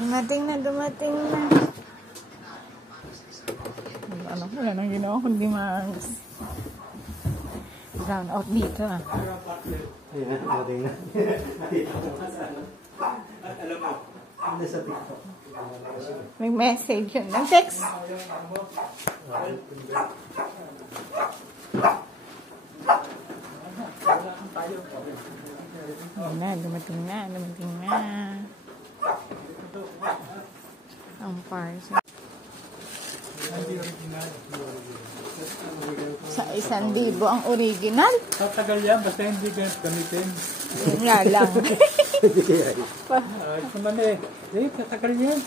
Dumating na, dumating na. Ano, wala nang ginawa kundi brown out dito ah. Ayan, dumating na. Nakita ko nga sa ano. At alam mo, hindi sa TikTok. May message yun. Nag-text. Na, dumating na, dumating na. Ang parcel. Sa 1,000 ang original. Tatagal yan, basta hindi gamitin. Yun nga lang. Ay, naman tatagal yan.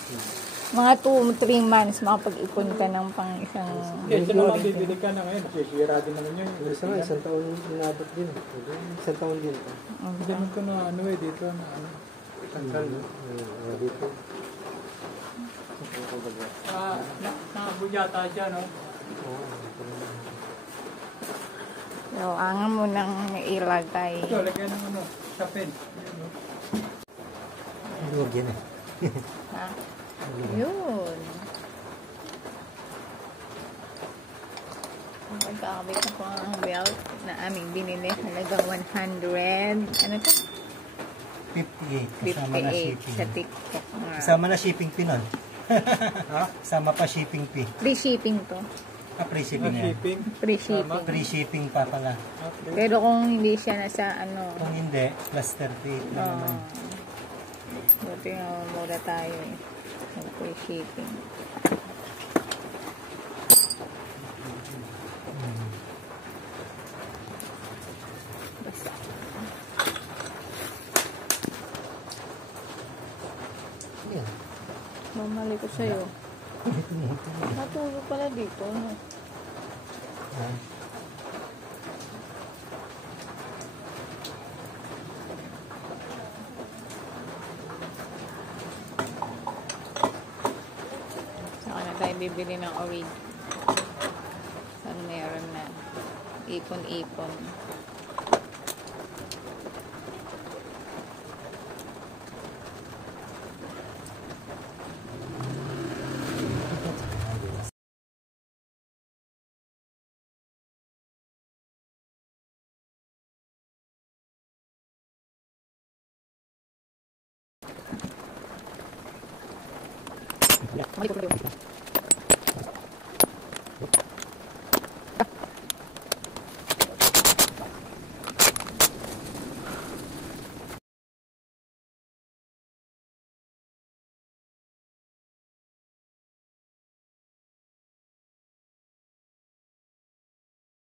Mga 2-3 months makapag-ipon ka ng pang isang... Ito naman, bibili ka na ngayon. Masisira din naman yun. Isang taon inabot din. Isang taon din. Hindi mo ko na dito na ano. Tanggal. Dito. Nakabuyata siya, no? So, angan mo nang ilagay. Ito, lagyan ng ano, sa pen. Huwag yan eh. Ha? Yun. Magkakabit na po ang belt na aming binili. Halagang 100. Ano to? 58. Kasama na 58 shipping. sa TikTok. Kasama na shipping fee nun. Ha? Kasama pa shipping fee. Free shipping to. Free shipping yan. Shipping. Free shipping. Free shipping pa pala. Pero kung hindi siya nasa ano... Kung hindi, plus 38 lang naman. Buti nga mura tayo eh. Free shipping. Basta. Yan. Mamali ko sa'yo. Natulog pala dito. No? Saka na tayo bibili ng orig. Sana meron na. Ipon-ipon. Mali ko